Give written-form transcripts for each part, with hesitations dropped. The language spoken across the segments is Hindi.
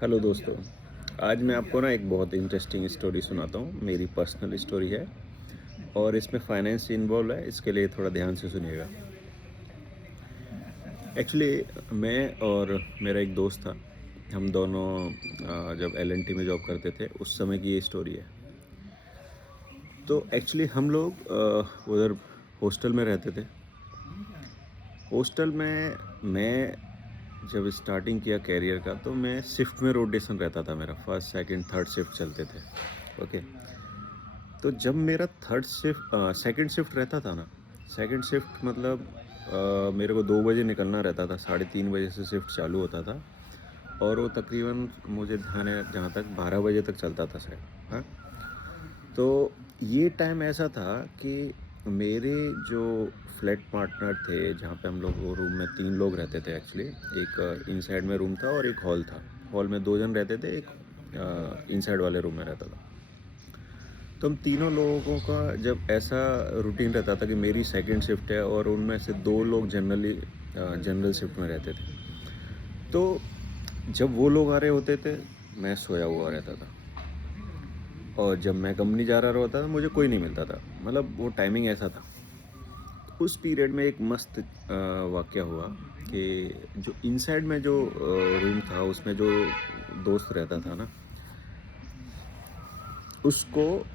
हेलो दोस्तों। आज मैं आपको ना एक बहुत इंटरेस्टिंग स्टोरी सुनाता हूँ। मेरी पर्सनल स्टोरी है और इसमें फाइनेंस इन्वॉल्व है, इसके लिए थोड़ा ध्यान से सुनिएगा। एक्चुअली मैं और मेरा एक दोस्त था। हम दोनों जब एल&टी में जॉब करते थे उस समय की ये स्टोरी है। तो एक्चुअली हम लोग उधर हॉस्टल में रहते थे। हॉस्टल में मैं जब स्टार्टिंग किया कैरियर का तो मैं शिफ्ट में रोटेशन रहता था। मेरा फर्स्ट सेकंड थर्ड शिफ्ट चलते थे। ओके। तो जब मेरा सेकंड शिफ्ट रहता था ना, सेकंड शिफ्ट मतलब मेरे को 2 बजे निकलना रहता था, 3:30 बजे से शिफ्ट चालू होता था और वो तकरीबन मुझे ध्यान है जहाँ तक 12 बजे तक चलता था शायद। हाँ। तो ये टाइम ऐसा था कि मेरे जो फ्लैट पार्टनर थे, जहाँ पे हम लोग वो रूम में 3 लोग रहते थे एक्चुअली। एक इनसाइड में रूम था और एक हॉल था। हॉल में 2 जन रहते थे, एक इनसाइड वाले रूम में रहता था। तो हम तीनों लोगों का जब ऐसा रूटीन रहता था कि मेरी सेकंड शिफ्ट है और उनमें से 2 लोग जनरल शिफ्ट में रहते थे। तो जब वो लोग आ रहे होते थे मैं सोया हुआ रहता था और जब मैं कंपनी जा रहा होता था मुझे कोई नहीं मिलता था। मतलब वो टाइमिंग ऐसा था। उस पीरियड में एक मस्त वाक़या हुआ कि जो इनसाइड में जो रूम था उसमें जो दोस्त रहता था ना, उसको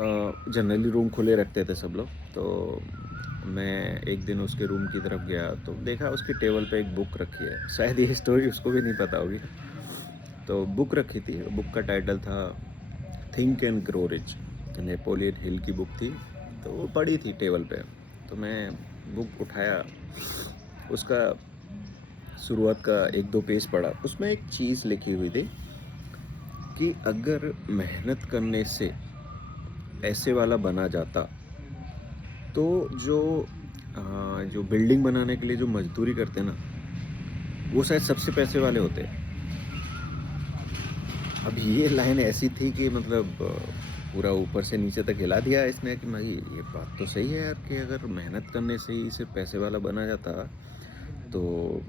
जनरली रूम खुले रखते थे सब लोग। तो मैं एक दिन उसके रूम की तरफ गया तो देखा उसकी टेबल पे एक बुक रखी है। शायद ये स्टोरी उसको भी नहीं पता होगी। तो बुक रखी थी, बुक का टाइटल था think and grow rich. Napoleon Hill की बुक थी। तो वो पड़ी थी टेबल पे। तो मैं बुक उठाया, उसका शुरुआत का 1-2 पेज पढ़ा। उसमें एक चीज़ लिखी हुई थी कि अगर मेहनत करने से ऐसे वाला बना जाता तो जो बिल्डिंग बनाने के लिए जो मजदूरी करते ना, वो शायद सबसे पैसे वाले होते। अब ये लाइन ऐसी थी कि मतलब पूरा ऊपर से नीचे तक हिला दिया इसने कि भाई ये बात तो सही है यार, कि अगर मेहनत करने से ही सिर्फ पैसे वाला बना जाता तो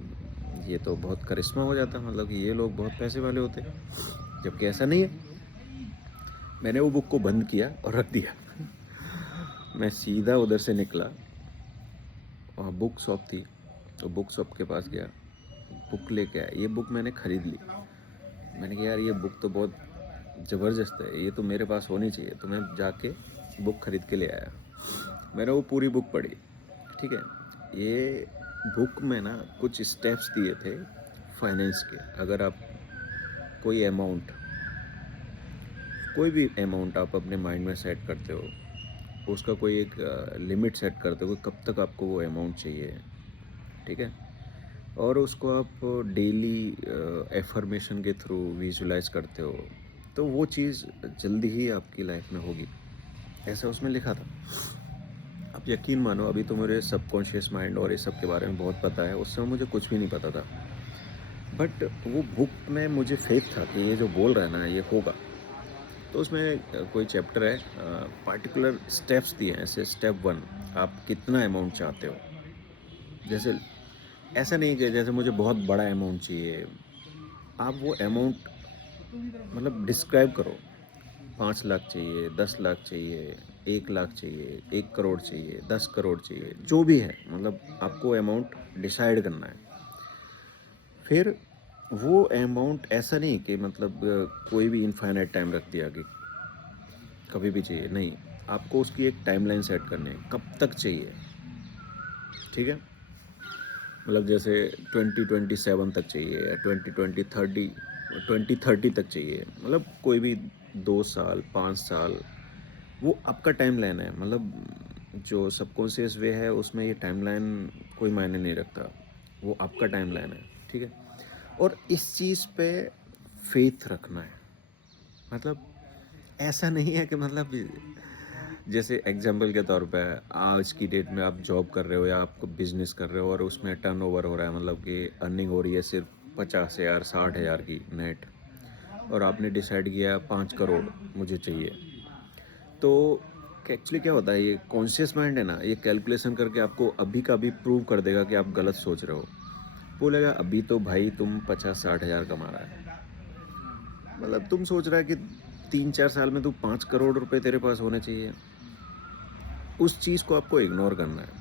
ये तो बहुत करिश्मा हो जाता, मतलब कि ये लोग बहुत पैसे वाले होते। जबकि ऐसा नहीं है। मैंने वो बुक को बंद किया और रख दिया। मैं सीधा उधर से निकला। वहाँ बुक शॉप थी, तो बुक शॉप के पास गया, बुक लेके आया। ये बुक मैंने ख़रीद ली। मैंने कहा यार ये बुक तो बहुत ज़बरदस्त है, ये तो मेरे पास होनी चाहिए। तो मैं जाके बुक ख़रीद के ले आया। मैंने वो पूरी बुक पढ़ी। ठीक है। ये बुक में ना कुछ स्टेप्स दिए थे फाइनेंस के। अगर आप कोई अमाउंट, कोई भी अमाउंट आप अपने माइंड में सेट करते हो, उसका कोई एक लिमिट सेट करते हो कि कब तक आपको वो अमाउंट चाहिए। ठीक है। और उसको आप डेली एफर्मेशन के थ्रू विजुलाइज करते हो तो वो चीज़ जल्दी ही आपकी लाइफ में होगी, ऐसा उसमें लिखा था। आप यकीन मानो, अभी तो मेरे सबकॉन्शियस माइंड और इस सब के बारे में बहुत पता है, उस समय मुझे कुछ भी नहीं पता था। बट वो बुक में मुझे फेथ था कि ये जो बोल रहा है ना ये होगा। तो उसमें कोई चैप्टर है, पार्टिकुलर स्टेप्स दिए हैं। ऐसे स्टेप 1, आप कितना अमाउंट चाहते हो। जैसे ऐसा नहीं कि जैसे मुझे बहुत बड़ा अमाउंट चाहिए। आप वो अमाउंट मतलब डिस्क्राइब करो। 5 लाख चाहिए, 10 लाख चाहिए, 1 लाख चाहिए, 1 करोड़ चाहिए, 10 करोड़ चाहिए, जो भी है, मतलब आपको अमाउंट डिसाइड करना है। फिर वो अमाउंट ऐसा नहीं कि मतलब कोई भी इनफाइनाइट टाइम रख दिया कि कभी भी चाहिए, नहीं। आपको उसकी एक टाइमलाइन सेट करनी है, कब तक चाहिए। ठीक है। मतलब जैसे 2027 तक चाहिए या 2030 तक चाहिए। मतलब कोई भी 2 साल 5 साल, वो आपका टाइम लाइन है। मतलब जो सबकॉन्शियस वे है उसमें ये टाइम लाइन कोई मायने नहीं रखता, वो आपका टाइम लाइन है। ठीक है। और इस चीज़ पे फेथ रखना है। मतलब ऐसा नहीं है कि मतलब जैसे एग्जाम्पल के तौर पे आज की डेट में आप जॉब कर रहे हो या आप बिजनेस कर रहे हो और उसमें टर्नओवर हो रहा है, मतलब कि अर्निंग हो रही है सिर्फ 50,000 60,000 की नेट, और आपने डिसाइड किया 5 करोड़ मुझे चाहिए। तो एक्चुअली क्या होता है, ये कॉन्शियस माइंड है ना, ये कैलकुलेशन करके आपको अभी का अभी प्रूव कर देगा कि आप गलत सोच रहे हो। बोलेगा अभी तो भाई तुम 50-60 हज़ार कमा रहा है, मतलब तुम सोच रहा है कि 3-4 साल में तू 5 करोड़ रुपए तेरे पास होने चाहिए। उस चीज़ को आपको इग्नोर करना है।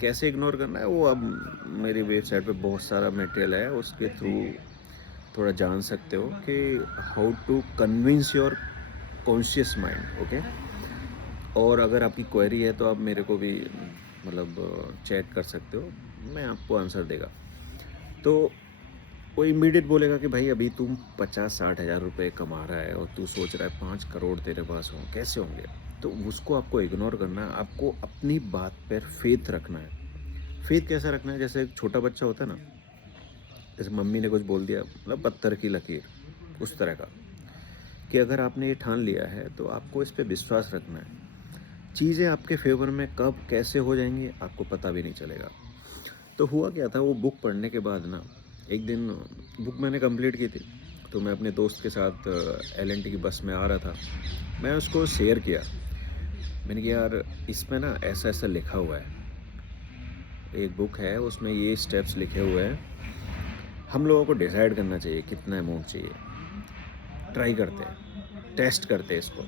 कैसे इग्नोर करना है वो अब मेरी वेबसाइट पे बहुत सारा मटेरियल है, उसके थ्रू थोड़ा जान सकते हो कि how to convince your conscious mind. Okay. और अगर आपकी क्वेरी है तो आप मेरे को भी मतलब चैट कर सकते हो, मैं आपको आंसर देगा। तो वो इमीडिएट बोलेगा कि भाई अभी तुम 50-60 हज़ार रुपये कमा रहा है और तू सोच रहा है 5 करोड़ तेरे पास हों, कैसे होंगे? तो उसको आपको इग्नोर करना है, आपको अपनी बात पर फेथ रखना है। फेथ कैसा रखना है? जैसे एक छोटा बच्चा होता है ना, जैसे मम्मी ने कुछ बोल दिया, मतलब पत्थर की लकीर, उस तरह का, कि अगर आपने ये ठान लिया है तो आपको इस पे विश्वास रखना है। चीज़ें आपके फेवर में कब कैसे हो जाएंगी आपको पता भी नहीं चलेगा। तो हुआ क्या था, वो बुक पढ़ने के बाद ना, एक दिन बुक मैंने कंप्लीट की थी, तो मैं अपने दोस्त के साथ एल&टी की बस में आ रहा था। मैं उसको शेयर किया, मैंने कहा यार इसमें ना ऐसा ऐसा लिखा हुआ है, एक बुक है उसमें ये स्टेप्स लिखे हुए हैं, हम लोगों को डिसाइड करना चाहिए कितना अमाउंट चाहिए, ट्राई करते हैं, टेस्ट करते हैं इसको।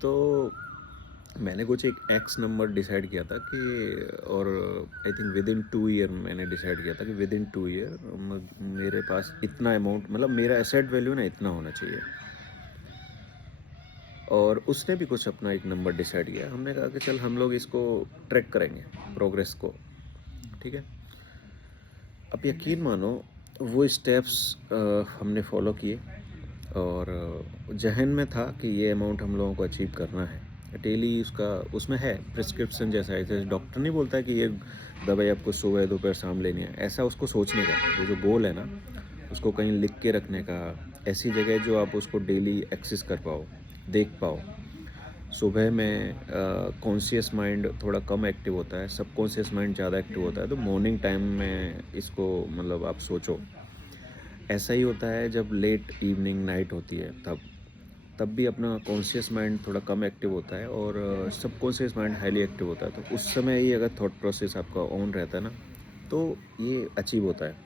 तो मैंने कुछ एक एक्स नंबर डिसाइड किया था कि, और I think with in 2 year मैंने डिसाइड किया था कि विद इन 2 ईयर मेरे पास इतना अमाउंट, मतलब मेरा एसेट वैल्यू ना इतना होना चाहिए। और उसने भी कुछ अपना एक नंबर डिसाइड किया, हमने कहा कि चल हम लोग इसको ट्रैक करेंगे, प्रोग्रेस को। ठीक है। अब यकीन मानो वो स्टेप्स हमने फॉलो किए, और जहन में था कि ये अमाउंट हम लोगों को अचीव करना है डेली। उसका उसमें है प्रिस्क्रिप्शन जैसा है, जैसे डॉक्टर नहीं बोलता है कि ये दवाई आपको सुबह दोपहर शाम लेनी है, ऐसा उसको सोचने का, वो जो गोल है ना उसको कहीं लिख के रखने का, ऐसी जगह जो आप उसको डेली एक्सेस कर पाओ, देख पाओ। सुबह में कॉन्शियस माइंड थोड़ा कम एक्टिव होता है, सब कॉन्शियस माइंड ज़्यादा एक्टिव होता है, तो मॉर्निंग टाइम में इसको मतलब आप सोचो। ऐसा ही होता है जब लेट इवनिंग नाइट होती है, तब भी अपना कॉन्शियस माइंड थोड़ा कम एक्टिव होता है और सब कॉन्शियस माइंड हाईली एक्टिव होता है। तो उस समय ही अगर थॉट प्रोसेस आपका ऑन रहता है ना, तो ये अचीव होता है।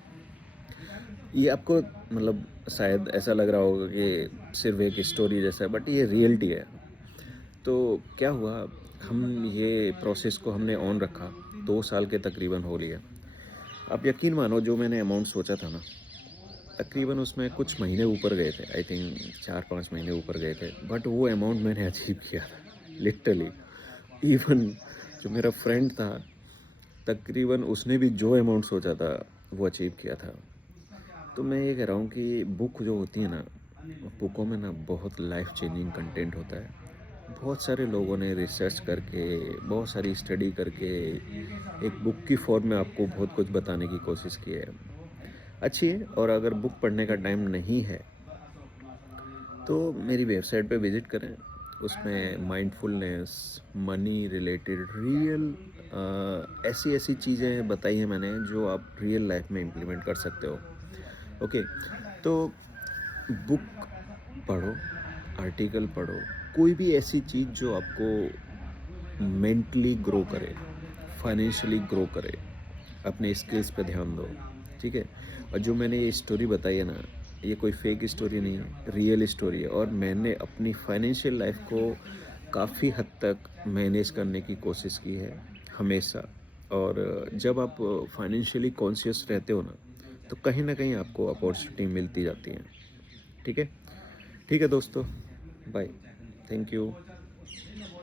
ये आपको मतलब शायद ऐसा लग रहा होगा कि सिर्फ एक स्टोरी जैसा है, बट ये रियलिटी है। तो क्या हुआ, हम ये प्रोसेस को हमने ऑन रखा, 2 साल के तकरीबन हो लिया। अब यकीन मानो जो मैंने अमाउंट सोचा था ना, तकरीबन उसमें कुछ महीने ऊपर गए थे, आई थिंक 4-5 महीने ऊपर गए थे, बट वो अमाउंट मैंने अचीव किया था लिटरली। इवन जो मेरा फ्रेंड था, तकरीबन उसने भी जो अमाउंट सोचा था वो अचीव किया था। तो मैं ये कह रहा हूँ कि बुक जो होती है ना, बुकों में ना बहुत लाइफ चेंजिंग कंटेंट होता है। बहुत सारे लोगों ने रिसर्च करके, बहुत सारी स्टडी करके एक बुक की फॉर्म में आपको बहुत कुछ बताने की कोशिश की है। अच्छी है। और अगर बुक पढ़ने का टाइम नहीं है तो मेरी वेबसाइट पे विज़िट करें, उसमें माइंडफुलनेस, मनी रिलेटेड रियल ऐसी ऐसी चीज़ें बताई हैं मैंने जो आप रियल लाइफ में इम्प्लीमेंट कर सकते हो। ओके। तो बुक पढ़ो, आर्टिकल पढ़ो, कोई भी ऐसी चीज़ जो आपको मेंटली ग्रो करे, फाइनेंशियली ग्रो करे, अपने स्किल्स पे ध्यान दो। ठीक है। और जो मैंने ये स्टोरी बताई है ना, ये कोई फेक स्टोरी नहीं है, रियल स्टोरी है, और मैंने अपनी फाइनेंशियल लाइफ को काफ़ी हद तक मैनेज करने की कोशिश की है हमेशा। और जब आप फाइनेंशियली कॉन्शियस रहते हो ना, तो कहीं ना कहीं आपको अपॉर्चुनिटी मिलती जाती हैं। ठीक है। ठीक है दोस्तों, बाय, थैंक यू।